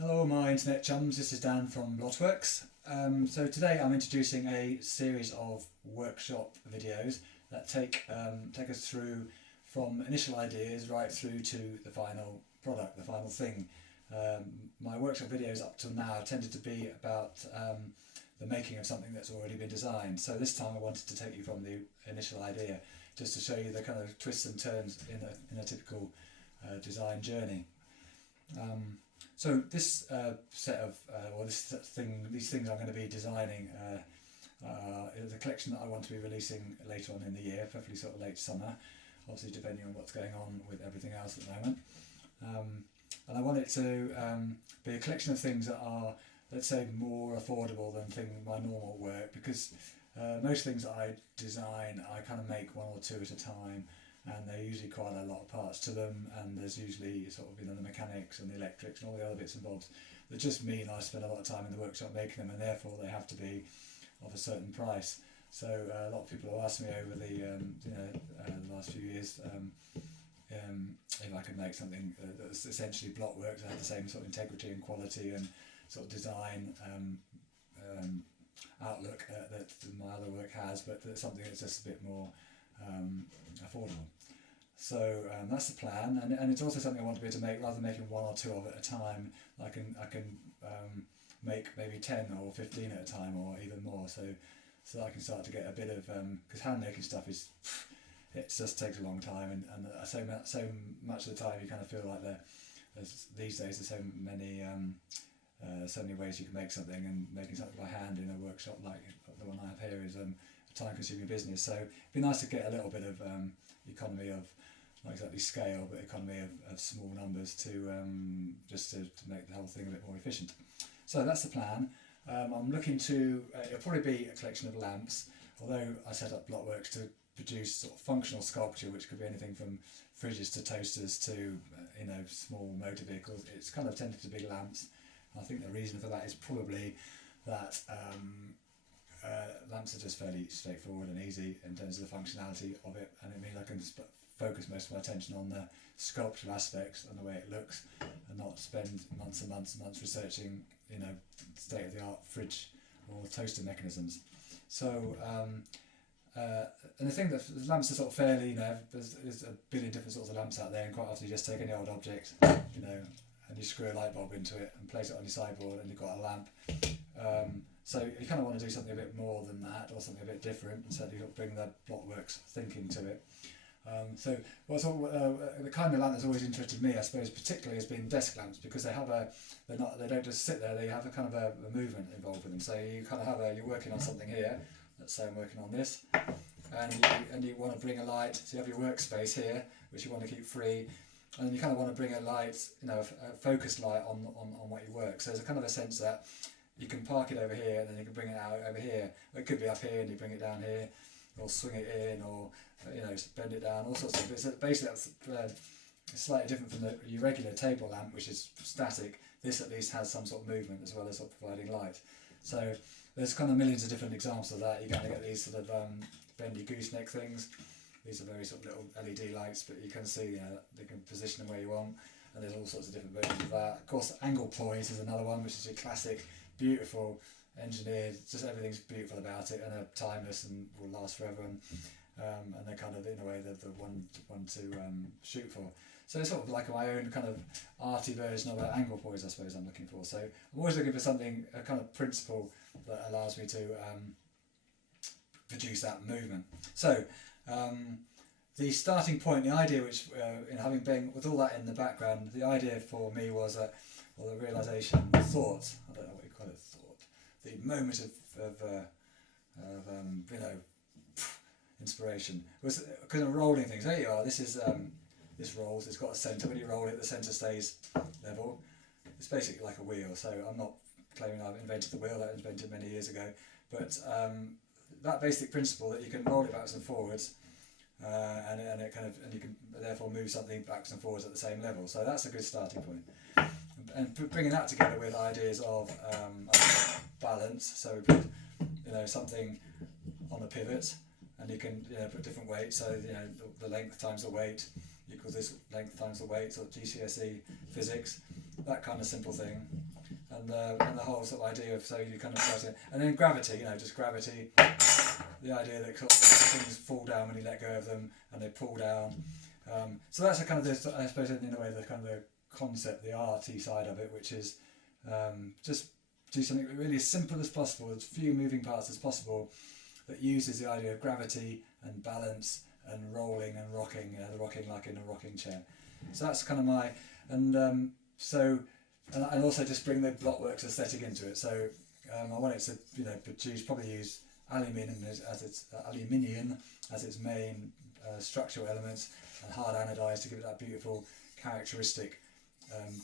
Hello my internet chums, this is Dan from Blotworks. So today I'm introducing a series of workshop videos that take us through from initial ideas right through to the final product, the final thing. My workshop videos up till now tended to be about the making of something that's already been designed. So this time I wanted to take you from the initial idea just to show you the kind of twists and turns in a typical design journey. So this set of, these things I'm going to be designing is a collection that I want to be releasing later on in the year, preferably sort of late summer, obviously depending on what's going on with everything else at the moment. And I want it to be a collection of things that are, let's say, more affordable than my normal work, because most things that I design I kind of make one or two at a time, and they're usually quite a lot of parts to them, and there's usually sort of the mechanics and the electrics and all the other bits and bobs that just mean I spend a lot of time in the workshop making them, and therefore they have to be of a certain price. So a lot of people have asked me over the last few years if I could make something that's essentially Blockworks that had the same sort of integrity and quality and sort of design outlook that my other work has, but that's something that's just a bit more affordable. So that's the plan, and it's also something I want to be able to make rather than making one or two of it at a time. I can make maybe 10 or 15 at a time, or even more. So I can start to get a bit of because hand making stuff is it just takes a long time, and so much of the time you kind of feel like there's these days there's so many ways you can make something, and making something by hand in a workshop like the one I have here is a time-consuming business. So it'd be nice to get a little bit of economy of, not exactly scale, but economy of small numbers to just to make the whole thing a bit more efficient. So that's the plan. I'm looking to, it'll probably be a collection of lamps, although I set up Blockworks to produce sort of functional sculpture, which could be anything from fridges to toasters to small motor vehicles. It's kind of tended to be lamps. I think the reason for that is probably that lamps are just fairly straightforward and easy in terms of the functionality of it, and it means I can focus most of my attention on the sculptural aspects and the way it looks, and not spend months and months and months researching state-of-the-art fridge or toaster mechanisms. So and the thing that the lamps are sort of fairly, there's a billion different sorts of lamps out there, and quite often you just take any old object, and you screw a light bulb into it and place it on your sideboard, and you've got a lamp. So you kind of want to do something a bit more than that, or something a bit different, and certainly bring the Blockworks thinking to it. So the kind of lamp that's always interested me, I suppose, particularly has been desk lamps, because they don't just sit there; they have a kind of a movement involved with them. So you kind of have you're working on something here. Let's say I'm working on this, and you want to bring a light. So you have your workspace here, which you want to keep free, and then you kind of want to bring a light, a focused light on what you work. So there's a kind of a sense that you can park it over here, and then you can bring it out over here. It could be up here, and you bring it down here, or swing it in, or bend it down, all sorts of things. Basically, that's slightly different from your regular table lamp, which is static. This at least has some sort of movement as well as sort of providing light. So there's kind of millions of different examples of that. You're going to get these sort of bendy gooseneck things. These are very sort of little LED lights, but you can see they can position them where you want, and there's all sorts of different versions of that. Of course, angle poise is another one, which is your classic, beautiful, engineered, just everything's beautiful about it, and are timeless and will last forever, and they're kind of, in a way, they're the one to shoot for. So it's sort of like my own kind of arty version of an angle poise, I suppose I'm looking for. So I'm always looking for something, a kind of principle that allows me to produce that movement. So the starting point, the idea, which having been with all that in the background, the idea for me was the realization, the thought, I don't know what you call it, thought, the moment of inspiration was kind of rolling things. There you are. This rolls. It's got a centre. When you roll it, the centre stays level. It's basically like a wheel. So I'm not claiming I've invented the wheel. That was invented many years ago. But that basic principle that you can roll it backwards and forwards, and you can therefore move something backwards and forwards at the same level. So that's a good starting point. And bringing that together with ideas of balance. So we put something on a pivot, and you can put different weights. So the length times the weight equals this length times the weight. So GCSE physics. that kind of simple thing. And the whole sort of idea of, so you kind of press it, and then gravity, you know, just gravity, the idea that sort of things fall down when you let go of them and they pull down. So that's a kind of this, I suppose, in a way, the kind of the concept, the arty side of it, which is just do something really as simple as possible, as few moving parts as possible, that uses the idea of gravity and balance and rolling and rocking, the rocking like in a rocking chair. So that's kind of my, and and also just bring the Blockworks aesthetic into it. So I want it to, you know, probably use aluminium as its main structural elements, and hard anodised to give it that beautiful characteristic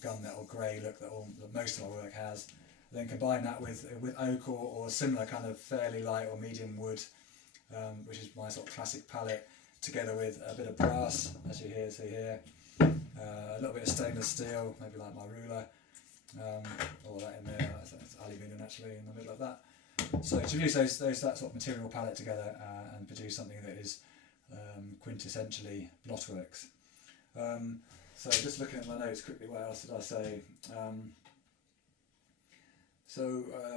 gunmetal grey look that most of my work has. Then combine that with oak or similar kind of fairly light or medium wood, which is my sort of classic palette, together with a bit of brass, as you see here, a little bit of stainless steel, maybe like my ruler, all that in there. That's aluminium actually in the middle of that. So to use that sort of material palette together and produce something that is quintessentially Blockworks. So just looking at my notes quickly, what else did I say?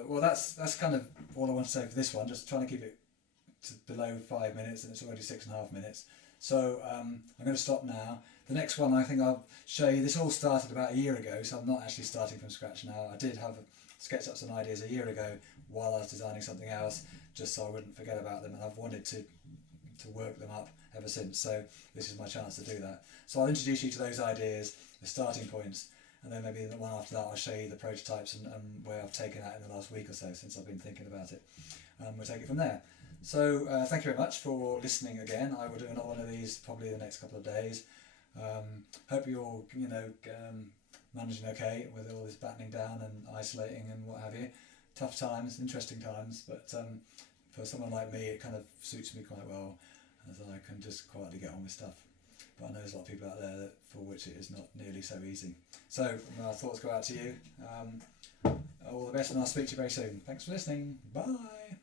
Well, that's kind of all I want to say for this one. Just trying to keep it to below 5 minutes, and it's already 6.5 minutes. So I'm going to stop now. The next one, I think I'll show you. This all started about a year ago, so I'm not actually starting from scratch now. I did have sketched up some ideas a year ago while I was designing something else, just so I wouldn't forget about them, and I've wanted to work them up ever since. So this is my chance to do that. So I'll introduce you to those ideas, the starting points, and then maybe the one after that I'll show you the prototypes and where I've taken that in the last week or so since I've been thinking about it. We'll take it from there. So thank you very much for listening again. I will do another one of these probably in the next couple of days. Hope you're all, you know, managing okay with all this battening down and isolating and what have you. Tough times, interesting times, but for someone like me it kind of suits me quite well, as I can just quietly get on with stuff. But I know there's a lot of people out there for which it is not nearly so easy. So my thoughts go out to you. All the best, and I'll speak to you very soon. Thanks for listening. Bye.